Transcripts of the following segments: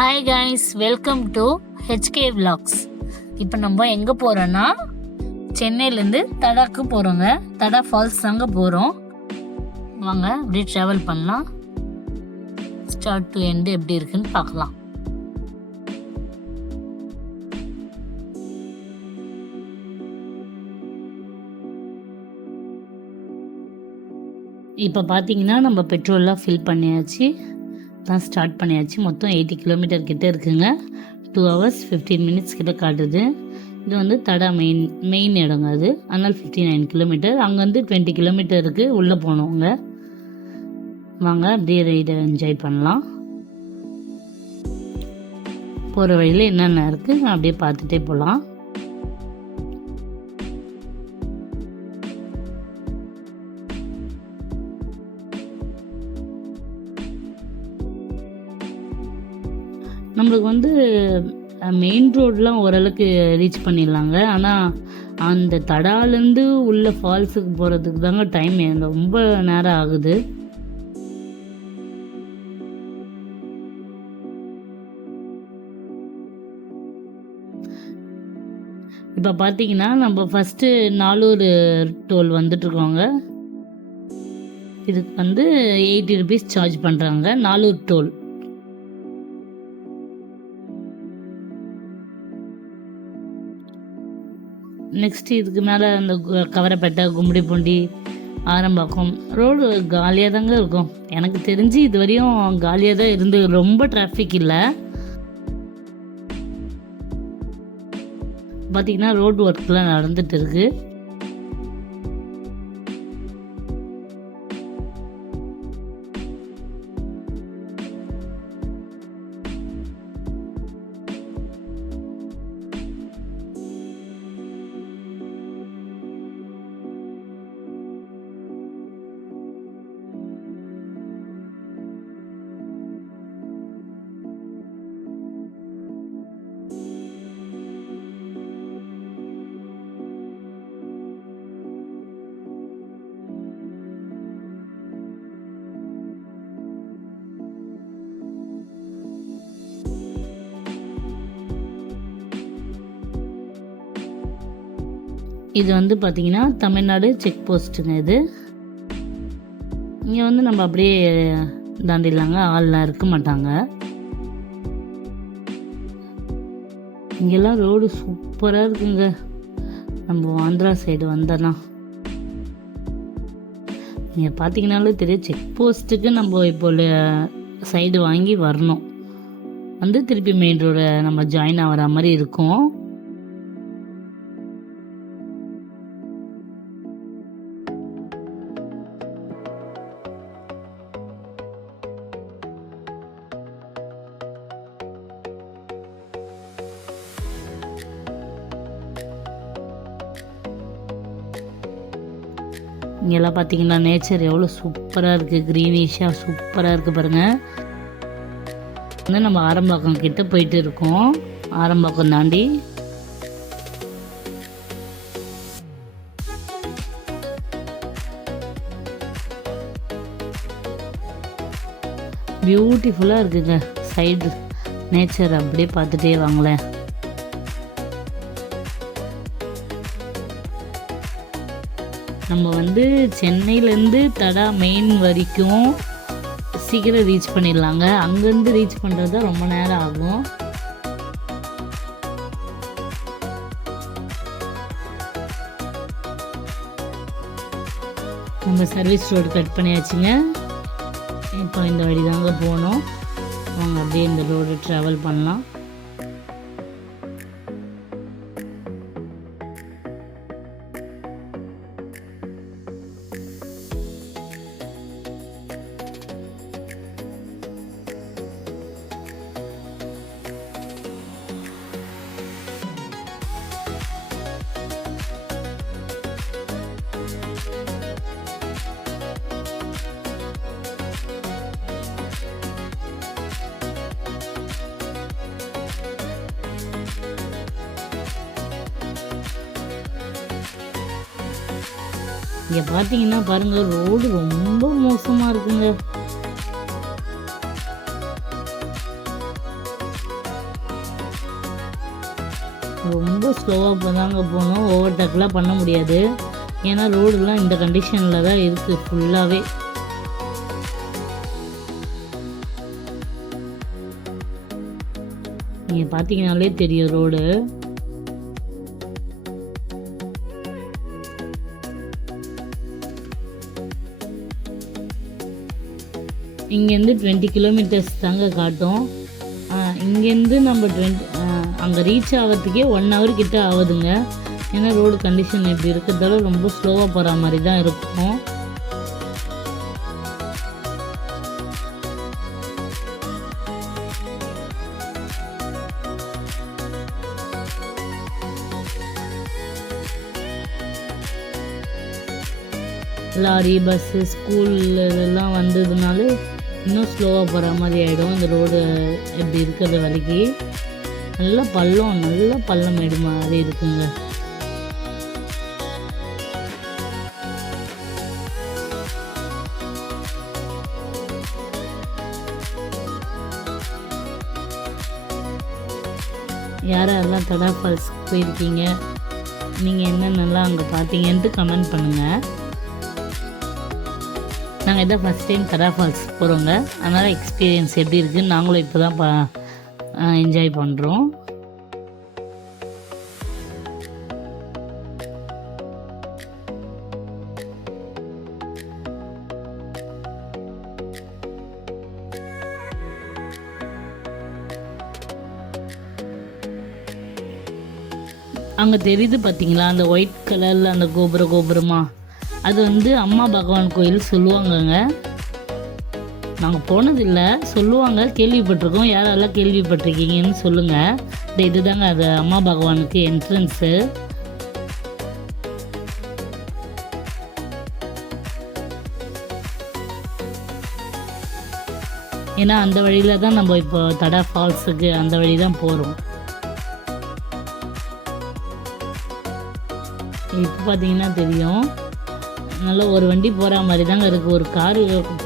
Hi guys, welcome to H K vlogs. இப்போ நம்ம எங்கே போகிறோன்னா சென்னையிலேருந்து தடாக்கு போகிறோங்க. தடா ஃபால்ஸ் தாங்க போகிறோம். வாங்க அப்படியே ட்ராவல் பண்ணலாம். ஸ்டார்ட் டு எண்டு எப்படி இருக்குன்னு பார்க்கலாம். இப்போ பார்த்தீங்கன்னா நம்ம பெட்ரோல்லாம் ஃபில் பண்ணியாச்சு, தான் ஸ்டார்ட் பண்ணியாச்சு. மொத்தம் 80 கிலோமீட்டர் கிட்டே இருக்குங்க. 2 hours 15 minutes கிட்ட காட்டுது. இது வந்து தடா மெயின் இடங்க அது. அதனால் 59 கிலோமீட்டர். அங்கே வந்து 20 கிலோமீட்டருக்கு உள்ளே போனோங்க. வாங்க அப்படியே ரைடை என்ஜாய் பண்ணலாம். போகிற வழியில் என்னென்ன இருக்குது அப்படியே பார்த்துட்டே போகலாம். நம்மளுக்கு வந்து மெயின் ரோடெலாம் ஓரளவுக்கு ரீச் பண்ணிடலாங்க. ஆனால் அந்த தடாலேருந்து உள்ள ஃபால்ஸுக்கு போகிறதுக்கு தாங்க டைம் ரொம்ப நேரம் ஆகுது. இப்போ பார்த்தீங்கன்னா நம்ம ஃபஸ்ட்டு நாலூர் டோல் வந்துட்டுருக்கோங்க. இதுக்கு வந்து 80 rupees சார்ஜ் பண்ணுறாங்க, நாலூர் டோல். நெக்ஸ்ட் இதுக்கு மேலே அந்த கவரப்பேட்டை, கும்மிடிப்பூண்டி, ஆரம்பாக்கம் ரோடு காலியாக தாங்க இருக்கும். எனக்கு தெரிஞ்சு இது வரையும் காலியாக தான் இருந்து, ரொம்ப டிராஃபிக் இல்லை. பார்த்திங்கன்னா ரோடு ஒர்க்லாம் நடந்துட்டு இருக்கு. இது வந்து பார்த்திங்கன்னா தமிழ்நாடு செக் போஸ்ட்டுங்க. இது இங்கே வந்து நம்ம அப்படியே தாண்டிடலாங்க, ஆள்லாம் இருக்க மாட்டாங்க. இங்கெல்லாம் ரோடு சூப்பராக இருக்குங்க. நம்ம ஆந்திரா சைடு வந்தோன்னா நீங்கள் பார்த்தீங்கன்னாலும் தெரியும், செக் போஸ்ட்டுக்கு நம்ம இப்போ சைடு வாங்கி வரணும். வந்து திருப்பி மெயின் ரோடை நம்ம ஜாயின் ஆகிற மாதிரி இருக்கும். இங்கெல்லாம் பார்த்தீங்கன்னா நேச்சர் எவ்வளோ சூப்பராக இருக்குது, க்ரீனிஷாக சூப்பராக இருக்குது பாருங்கள். வந்து நம்ம ஆரம்பாக்கம் கிட்ட போயிட்டு இருக்கோம். ஆரம்பாக்கம் தாண்டி பியூட்டிஃபுல்லாக இருக்குங்க சைடு நேச்சர். அப்படியே பார்த்துட்டே வாங்களேன். நம்ம வந்து சென்னையிலேருந்து தடா மெயின் வரைக்கும் சீக்கிரம் ரீச் பண்ணிடலாங்க. அங்கேருந்து ரீச் பண்ணுறது தான் ரொம்ப நேரம் ஆகும். நம்ம சர்வீஸ் ரோடு கட் பண்ணியாச்சுங்க. இப்போ இந்த வழி தாங்க போகணும். அவங்க அப்படியே இந்த ரோடு ட்ராவல் பண்ணலாம். இங்கே பார்த்தீங்கன்னா பாருங்கள், ரோடு ரொம்ப மோசமாக இருக்குங்க. ரொம்ப ஸ்லோவாக தாங்க போகணும், ஓவர்டேக்லாம் பண்ண முடியாது. ஏன்னா ரோடுலாம் இந்த கண்டிஷனில் தான் இருக்குது ஃபுல்லாகவே. நீங்கள் பார்த்தீங்கனாலே தெரியும் ரோடு. இங்கேருந்து 20 கிலோமீட்டர்ஸ் தாங்க காட்டும். இங்கேருந்து நம்ம அங்கே ரீச் ஆகிறதுக்கே 1 ஹவர் கிட்ட ஆகுதுங்க. ஏன்னா ரோடு கண்டிஷன் இப்படி இருக்கிறதால ரொம்ப ஸ்லோவாக போகிற மாதிரி தான் இருக்கும். லாரி, பஸ்ஸு, ஸ்கூல் இதெல்லாம் வந்ததுனால இன்னும் ஸ்லோவாக போகிற மாதிரி ஆகிடும். இந்த ரோடு எப்படி இருக்கிற வரைக்கு நல்லா பள்ளம் மேடு மாதிரி இருக்குங்க. யாரெல்லாம் தடா ஃபால்ஸ்க்கு போயிருக்கீங்க, நீங்கள் என்னென்னலாம் அங்கே பார்த்தீங்கன்ட்டு கமெண்ட் பண்ணுங்கள். நாங்கள் இதான் ஃபஸ்ட் டைம் தடா ஃபால்ஸ் போகிறோங்க. அதனால் எக்ஸ்பீரியன்ஸ் எப்படி இருக்குதுன்னு நாங்களும் இப்போ தான் என்ஜாய் பண்ணுறோம். அங்கே தெரியுது பார்த்தீங்களா, அந்த ஒயிட் கலரில் அந்த கோபுரமாக, அது வந்து அம்மா பகவான் கோயில் சொல்லுவாங்கங்க. நாங்கள் போனதில்லை, சொல்லுவாங்க, கேள்விப்பட்டிருக்கோம். யாரெல்லாம் கேள்விப்பட்டிருக்கீங்கன்னு சொல்லுங்கள். இதுதாங்க அது அம்மா பகவானுக்கு என்ட்ரன்ஸு. ஏன்னா அந்த வழியில் தான் நம்ம இப்போ தடா ஃபால்ஸுக்கு அந்த வழி தான் போகிறோம். இப்போ பார்த்தீங்கன்னா தெரியும், நல்லா ஒரு வண்டி போகிற மாதிரி தாங்க இருக்குது. ஒரு கார்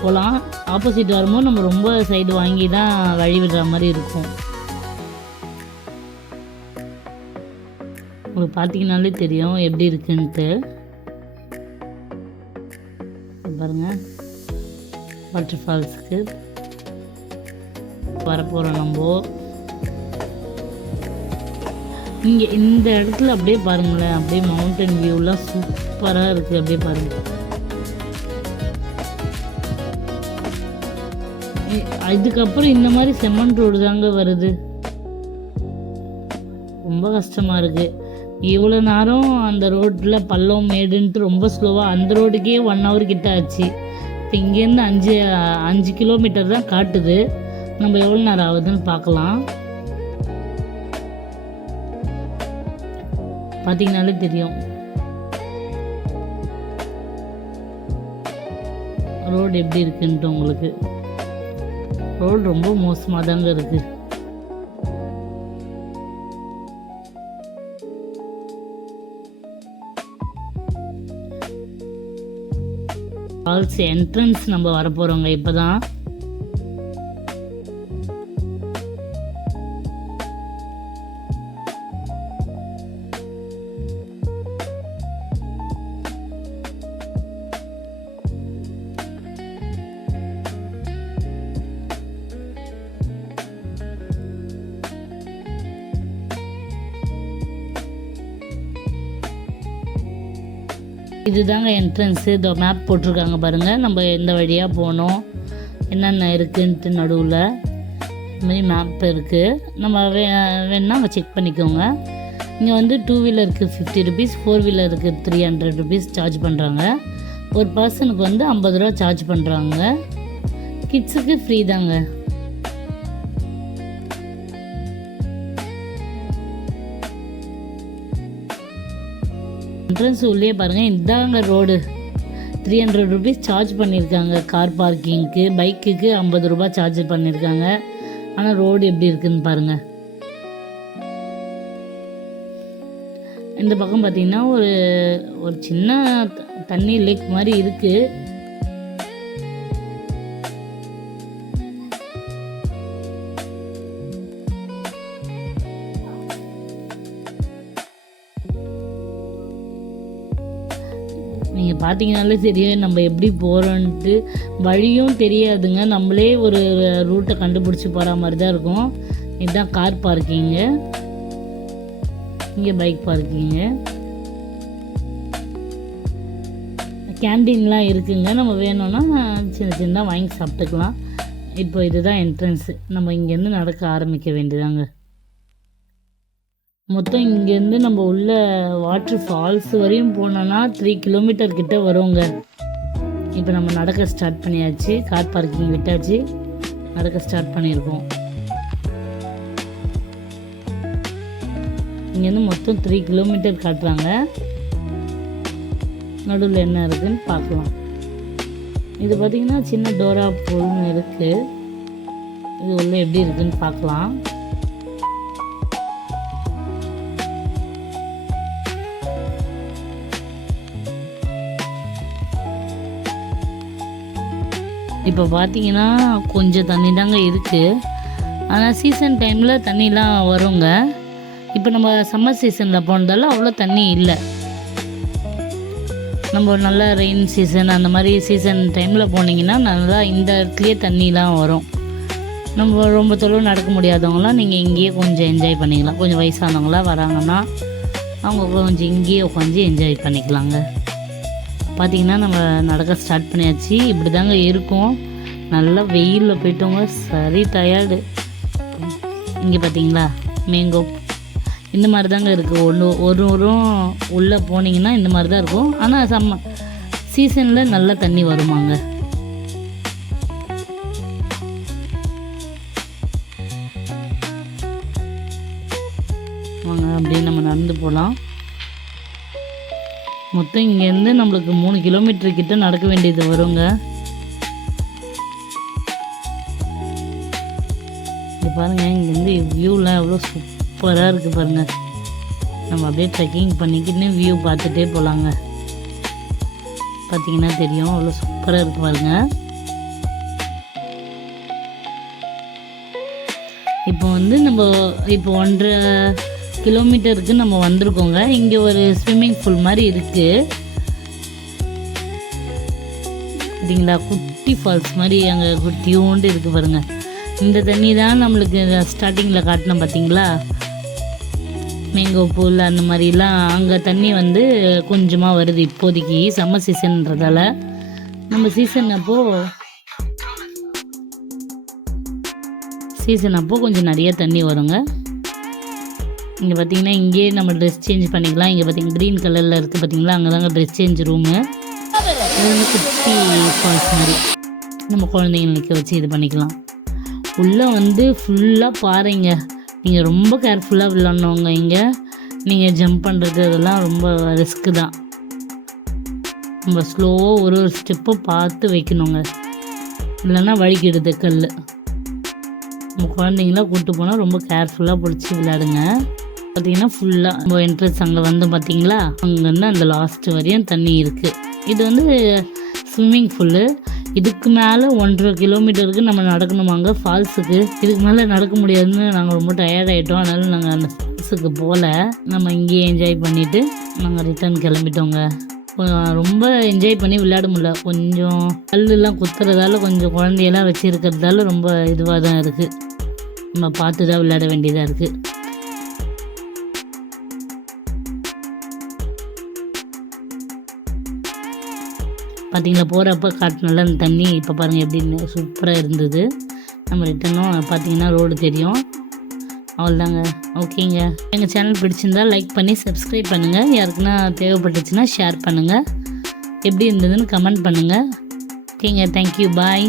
போகலாம், ஆப்போசிட் வரும்போது நம்ம ரொம்ப சைடு வாங்கி தான் வழி விடுற மாதிரி இருக்கும். உங்களுக்கு பார்த்தீங்கன்னாலே தெரியும் எப்படி இருக்குன்ட்டு. பாருங்கள், வாட்டர் ஃபால்ஸுக்கு வரப்போகிறோம் நம்ம. இங்கே இந்த இடத்துல அப்படியே பாருங்களேன், அப்படியே மவுண்டன் வியூலாம் சூப்பராக இருக்குது. அப்படியே பாருங்கள், இதுக்கப்புறம் இந்த மாதிரி செம்மண் ரோடு தாங்க வருது. ரொம்ப கஷ்டமாக இருக்குது. இவ்வளோ நேரம் அந்த ரோட்டில் பள்ளம் மேடுன்ட்டு ரொம்ப ஸ்லோவாக, அந்த ரோடுக்கே 1 ஹவர் கிட்ட ஆச்சு. இப்போ இங்கேருந்து 5 கிலோமீட்டர் தான் காட்டுது. நம்ம எவ்வளோ நேரம் ஆகுதுன்னு பார்க்கலாம். பார்த்தீங்கனாலே தெரியும் ரோடு எப்படி இருக்குன்ட்டு. உங்களுக்கு ரோடு ரொம்ப மோசமாக தாங்க இருக்குது. ஃபால்ஸ் என்ட்ரன்ஸ் நம்ம வரப்போகிறோங்க இப்போ தான். இதுதாங்க என்ட்ரன்ஸு. இதோ மேப் போட்டிருக்காங்க பாருங்கள். நம்ம எந்த வழியாக போனோம், என்னென்ன இருக்குன்ட்டு நடுவில் இதுமாதிரி மேப் இருக்குது. நம்ம வேணால் அங்கே செக் பண்ணிக்கோங்க. இங்கே வந்து 2 வீலருக்கு 50 ருபீஸ், 4 வீலருக்கு 300 ருபீஸ் சார்ஜ் பண்ணுறாங்க. ஒரு பர்சனுக்கு வந்து 50 ரூபா சார்ஜ் பண்ணுறாங்க. கிட்ஸுக்கு ஃப்ரீ தாங்க. என்ட்ரன்ஸ் உள்ளே பாருங்கள், இதாங்க ரோடு. 300 ருபீஸ் சார்ஜ் பண்ணியிருக்காங்க கார் பார்க்கிங்க்கு. பைக்குக்கு 50 ரூபா சார்ஜ் பண்ணியிருக்காங்க. ஆனால் ரோடு எப்படி இருக்குதுன்னு பாருங்கள். இந்த பக்கம் பார்த்தீங்கன்னா ஒரு சின்ன தண்ணி லேக் மாதிரி இருக்குது. நீங்கள் பார்த்தீங்கனாலே தெரியும் நம்ம எப்படி போகிறோன்ட்டு. வழியும் தெரியாதுங்க, நம்மளே ஒரு ரூட்டை கண்டுபிடிச்சி போகிற மாதிரி தான் இருக்கும். இதுதான் கார் பார்க்கிங்கு, இங்கே பைக் பார்க்கிங்கு. கேண்டீன்லாம் இருக்குங்க, நம்ம வேணும்னா சின்னதாக வாங்கி சாப்பிட்டுக்கலாம். இப்போ இதுதான் என்ட்ரன்ஸு. நம்ம இங்கேருந்து நடக்க ஆரம்பிக்க வேண்டியதாங்க. மொத்தம் இங்கேருந்து நம்ம உள்ள வாட்டர் ஃபால்ஸ் வரையும் போனோன்னா 3 கிலோமீட்டர் கிட்ட வருங்க. இப்போ நம்ம நடக்க ஸ்டார்ட் பண்ணியாச்சு, கார் பார்க்கிங் விட்டாச்சு, நடக்க ஸ்டார்ட் பண்ணியிருக்கோம். இங்கேருந்து மொத்தம் 3 கிலோமீட்டர் காட்டுறாங்க. நடுவில் என்ன இருக்குதுன்னு பார்க்கலாம். இது பார்த்திங்கன்னா சின்ன டோரா போல்னு இருக்குது. இது உள்ள எப்படி இருக்குதுன்னு பார்க்கலாம். இப்போ பார்த்தீங்கன்னா கொஞ்சம் தண்ணி தாங்க இருக்குது. ஆனால் சீசன் டைமில் தண்ணிலாம் வருங்க. இப்போ நம்ம சம்மர் சீசனில் போனதால அவ்வளோ தண்ணி இல்லை. நம்ம நல்லா ரெயின் சீசன் அந்த மாதிரி சீசன் டைமில் போனீங்கன்னா நல்லா இந்த இடத்துலையே தண்ணிலாம் வரும். நம்ம ரொம்ப தொலைவு நடக்க முடியாதவங்களாம் நீங்கள் இங்கேயே கொஞ்சம் என்ஜாய் பண்ணிக்கலாம். கொஞ்சம் வயசானவங்களாம் வராங்கன்னா அவங்க கொஞ்சம் இங்கேயே உட்காந்து என்ஜாய் பண்ணிக்கலாங்க. பார்த்திங்கன்னா நம்ம நடக்க ஸ்டார்ட் பண்ணியாச்சு. இப்படி தாங்க இருக்கும். நல்லா வெயிலில் போயிட்டவங்க சரி டயர்டு. இங்கே பார்த்தீங்களா மேங்கோ இந்த மாதிரி தாங்க இருக்குது. ஒரு உள்ளே போனீங்கன்னா இந்த மாதிரி தான் இருக்கும். ஆனால் சீசனில் நல்லா தண்ணி வருமாங்க. வாங்க அப்படியே நம்ம நடந்து போகலாம். மொத்தம் இங்கேருந்து நம்மளுக்கு 3 கிலோமீட்டர் கிட்ட நடக்க வேண்டியது வருங்க. இங்கே பாருங்கள், இங்கேருந்து வியூலாம் எவ்வளோ சூப்பராக இருக்குது பாருங்கள். நம்ம அப்படியே ட்ரெக்கிங் பண்ணிக்கிட்டு வியூ பார்த்துட்டே போகலாங்க. பார்த்தீங்கன்னா தெரியும் அவ்வளோ சூப்பராக இருக்குது பாருங்கள். இப்போ நம்ம 1.5 கிலோமீட்டருக்கு நம்ம வந்திருக்கோங்க. இங்கே ஒரு ஸ்விம்மிங் பூல் மாதிரி இருக்குது பார்த்தீங்களா, குட்டி ஃபால்ஸ் மாதிரி அங்கே குட்டியோண்டு இருக்குது பாருங்கள். இந்த தண்ணி தான் நம்மளுக்கு ஸ்டார்டிங்கில் காட்டினோம் பார்த்தீங்களா, மேங்கோ பூல் அந்த மாதிரிலாம். அங்கே தண்ணி கொஞ்சமாக வருது இப்போதைக்கு சம்மர் சீசன்றதால. நம்ம சீசன் அப்போ கொஞ்சம் நிறைய தண்ணி வருங்க. இங்கே பார்த்தீங்கன்னா இங்கேயே நம்ம ட்ரெஸ் சேஞ்ச் பண்ணிக்கலாம். இங்கே பார்த்தீங்கன்னா க்ரீன் கலரில் இருக்குது பார்த்தீங்களா, அங்கே தாங்க ட்ரெஸ் சேஞ்ச் ரூமு. இது குட்டி ஃபால்ஸ் மாதிரி நம்ம குழந்தைங்களுக்கு வச்சு இது பண்ணிக்கலாம். உள்ளே ஃபுல்லாக பாருங்க. நீங்கள் ரொம்ப கேர்ஃபுல்லாக விளாட்ணுங்க. இங்கே நீங்கள் ஜம்ப் பண்ணுறது அதெல்லாம் ரொம்ப ரிஸ்க்கு தான். நம்ம ஸ்லோவாக ஒரு ஸ்டெப்பை பார்த்து வைக்கணுங்க, இல்லைன்னா வழிக்கிடுது கல். நம்ம குழந்தைங்களாம் கூப்பிட்டு போனால் ரொம்ப கேர்ஃபுல்லாக பிடிச்சி விளையாடுங்க. பார்த்தீங்கன்னா ஃபுல்லாக நம்ம என்ட்ரன்ஸ் அங்கே பார்த்தீங்களா, அங்கேருந்து அந்த லாஸ்ட் வரையும் தண்ணி இருக்குது. இது ஸ்விம்மிங் பூலு. இதுக்கு மேலே 1.5 கிலோமீட்டருக்கு நம்ம நடக்கணுமாங்க ஃபால்ஸுக்கு. இதுக்கு மேலே நடக்க முடியாதுன்னு நாங்கள் ரொம்ப டயர்டாகிட்டோம். அதனால நாங்கள் அந்த ஃபால்ஸுக்கு போகல. நம்ம இங்கேயே என்ஜாய் பண்ணிவிட்டு நாங்கள் ரிட்டர்ன் கிளம்பிட்டோங்க. ரொம்ப என்ஜாய் பண்ணி விளையாட முடியல. கொஞ்சம் கல்லுலாம் குத்துறதால கொஞ்சம் குழந்தையெல்லாம் வச்சுருக்கிறதால ரொம்ப இதுவாக தான் இருக்குது. நம்ம பார்த்து தான் விளையாட வேண்டியதாக இருக்குது. பார்த்தீங்களா, போகிறப்ப காட்டினால அந்த தண்ணி இப்போ பாருங்கள் எப்படின்னு சூப்பராக இருந்தது. நம்ம ரிட்டனும் பார்த்தீங்கன்னா ரோடு தெரியும். அவ்வளோதாங்க. ஓகேங்க, எங்கள் சேனல் பிடிச்சிருந்தால் லைக் பண்ணி சப்ஸ்கிரைப் பண்ணுங்கள். யாருக்குன்னா தேவைப்பட்டுச்சுன்னா ஷேர் பண்ணுங்கள். எப்படி இருந்ததுன்னு கமெண்ட் பண்ணுங்கள். ஓகேங்க, தேங்க்யூ, பாய்.